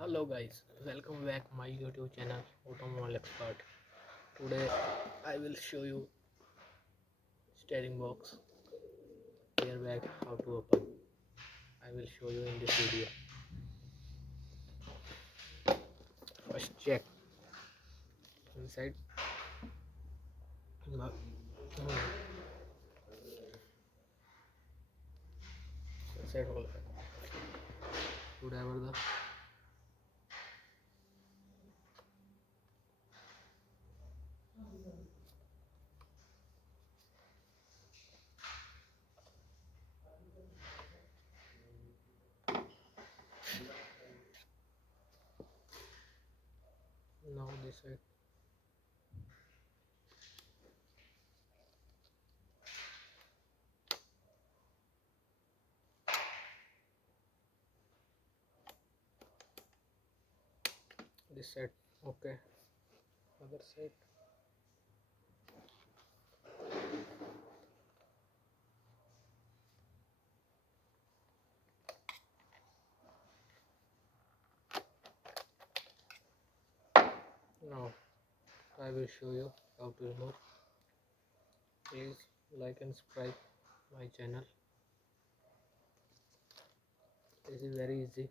Hello guys, welcome back my YouTube channel Automobile Expert. Today I will show you steering box airbag how to open. I will show you in this video. First check inside the inside all whatever the now this side. This side okay, other side. Now I will show you how to remove. Please like and subscribe my channel. This is very easy.